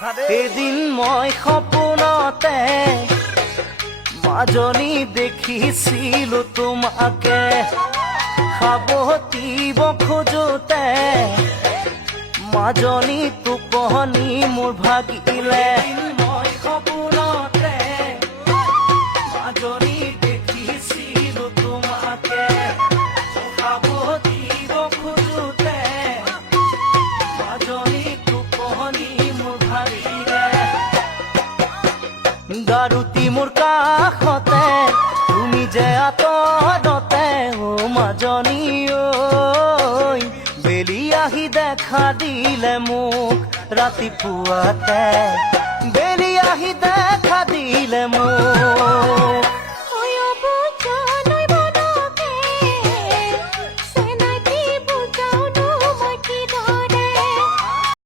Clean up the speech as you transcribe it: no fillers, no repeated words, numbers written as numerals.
এদিন মই সপোনতে মাজনী দেখিছিলো তোমাকে, সাৱটিব খোজোতে মাজনী টোপনি মোৰ ভাগিলে। মই সপোনতে মাজনী দেখিছিলো তোমাকে, সাৱটিব খোজোতে মাজনী টোপনি মোৰ ভাগিলে। গাৰুতি মোৰ কাষতে তুমি যে আঁতৰতে অ মাজনী ঐ, বেলি আহি দেখা দিলে মোক ৰাতিপুৱাতে, বেলি আহি দেখা দিলে মোক।